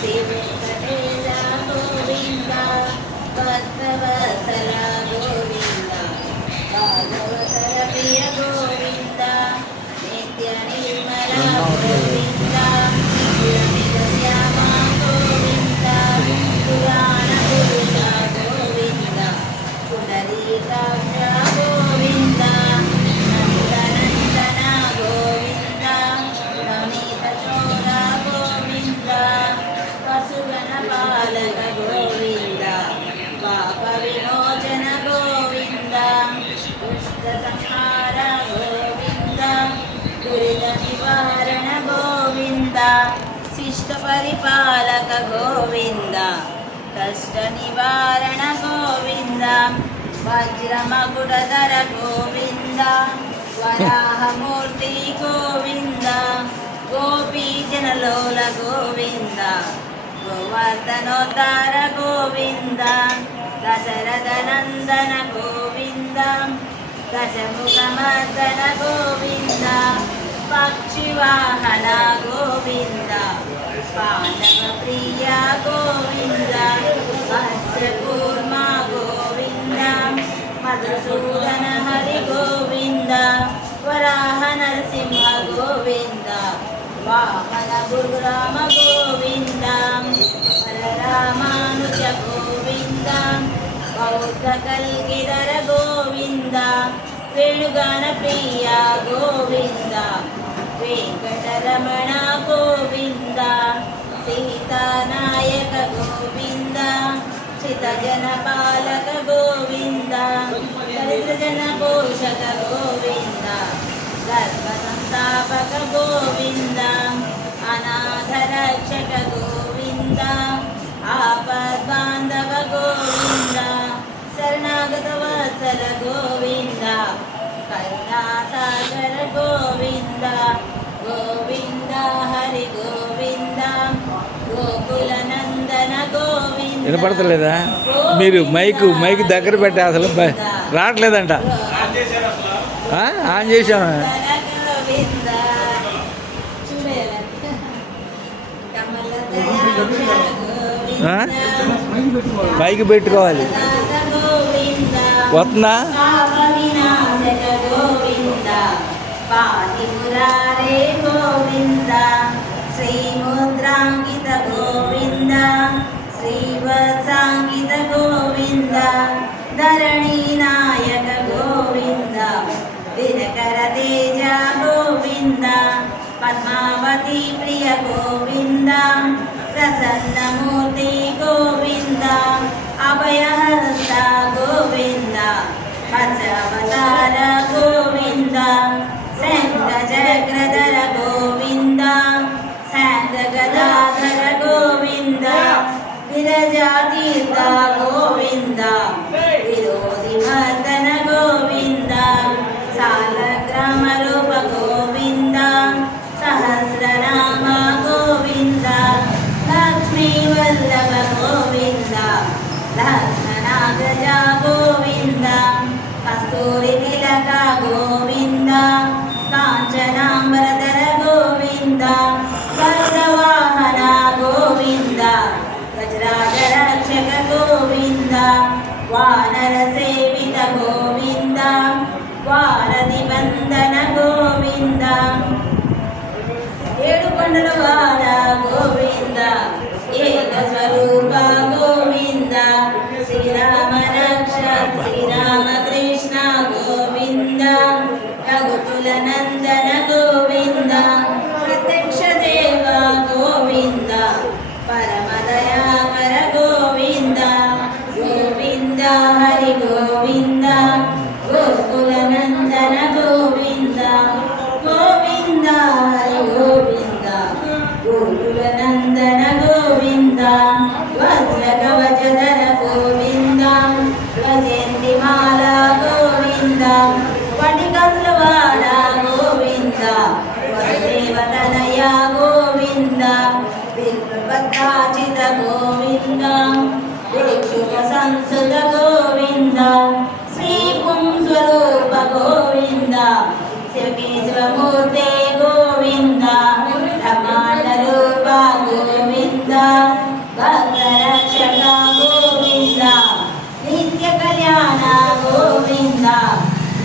శ్రీ వెంకటేశ గోవింద భక్తవత్సల గోవింద భాగవతర ప్రియ గోవింద నిత్య నిర్మల గోవింద నిరమిత శ్యామ గోవింద పురాణ పురుష గోవింద పునరీకాక్ష గోవింద నందనందన గోవింద నవనీత చోర గోవింద పశుగణ పాలక గోవింద పాప విమోచన గోవింద దుష్ట సంహార గోవింద దురిత నివారణ గోవింద శిష్ట పరిపాలక గోవింద కష్ట నివారణ గోవింద వజ్రమకుడధర గోవింద వరాహమూర్తి గోవింద గోపీజనలోల గోవింద గోవర్ధనోద్ధార గోవింద దశరథ నందన గోవింద దశముఖమర్దన గోవింద పక్షివాహన గోవింద పాండవ ప్రియ గోవింద వత్సకూర్మ గోవింద మధుసూదన హరి గోవింద వరాహ నరసింహ గోవింద వామన గురురామ గోవింద రామానుజ గోవింద బౌద్ధ కల్గిధర గోవింద వేణుగాన ప్రియ గోవింద వెంకటరమణ గోవింద సీతానాయక గోవింద చితజన పాలక గోవింద దరిద్రజన పోషక గోవింద ధర్మ సంస్థాపక గోవింద అనాథ రక్షక గోవింద ఆపద్బాంధవ గోవింద శరణాగత వత్సల గోవింద కరుణాసాగర గోవింద గోవింద హరి గోవింద గోకుల నందన గోవింద. వినపడతలేదా? మీరు మైక్ దగ్గర పెట్టే అసలు రావట్లేదంట. ఆన్ చేశాను. మైక్ పెట్టుకోవాలి. వస్తుందా? పాతిపురారే గోవింద శ్రీముద్రాంకిత గోవింద శ్రీవత్సాంకిత గోవింద ధరణీ నాయక గోవింద దినకర తేజ గోవింద పద్మావతి ప్రియ గోవింద ప్రసన్నమూర్తి గోవింద అభయహస్త గోవింద హర్షావతార గోవింద శంఖచక్రధర గోవింద శంఖగదాధర గోవింద విరజాతీర్థ గోవింద విరోధి మర్దన గోవింద సాలగ్రామ రూప గోవింద సహస్రనామ గోవింద లక్ష్మీ వల్లభ గోవింద లక్ష్మణాగ్రజ గోవింద కస్తూరి తిలక గోవింద కాంచనాంబరధర గోవింద వజ్రవాహన గోవింద గజరాజ రక్షక గోవింద వానర సేవిత గోవింద వారధి బంధన గోవింద ఏడుకొండల వాడ గోవింద ఏక స్వరూప గోవింద శ్రీరామ రక్ష శ్రీరామకృష్ణ గోవింద రఘుకుల నందన గోవింద ప్రత్యక్ష దేవ గోవింద పరమదయాకర గోవింద గోవింద హరి గోవింద గోకుల నందన గోవింద గోవింద హరి గోవింద గోకుల నందన గోవింద వజ్ర కవచధర గోవింద గజేంద్రి మాల గోవింద పటికసులవాడ గోవింద వసుదేవతనయ గోవింద విష్ణుపద్రాచిత గోవింద భిక్షుక సంసుత గోవింద శ్రీ పుంస్వరూప గోవింద శివకేశవమూర్తే గోవింద బ్రహ్మాండ రూప గోవింద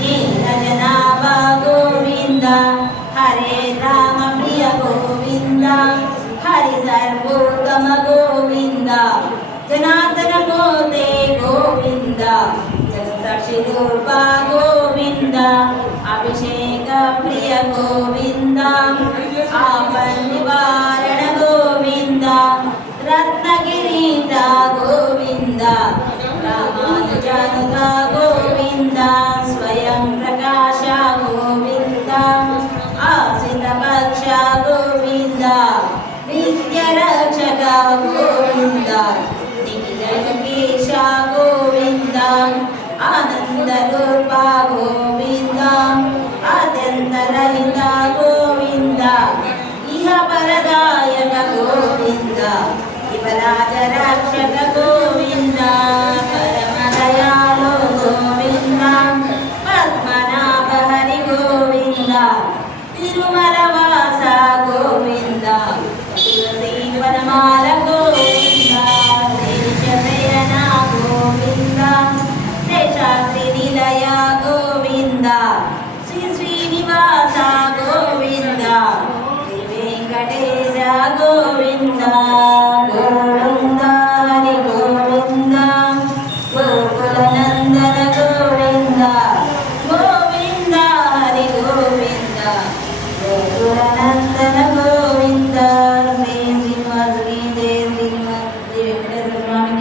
నీలజనాభా గోవింద హరే రామ ప్రియ గోవింద హరి సర్వోత్తమ గోవింద జనార్దన గోదే గోవింద జగసాక్షి రూప గోవింద అభిషేక ప్రియ గోవింద ఆపన్ నివారణ గోవింద రత్నగిరీత గోవింద రామానుజానుత గోవింద స్వయం ప్రకాశ గోవింద ఆశ్రిత పక్ష గోవింద నిత్య రక్షక గోవింద నిఖిలేశ గోవింద ఆనంద రూప గోవింద అత్యంత రహిత గోవింద ఇహ పరదాయక గోవింద శివరాజ రక్షక గోవింద పరమ దయాళు గోవింద పద్మనాభ హరి గోవింద తిరుమల వాస గోవింద తులసి వనమాల గోవింద శేషశయన గోవింద శేషాద్రి నిలయ గోవింద శ్రీ శ్రీనివాస గోవింద శ్రీ వెంకటేశ గోవింద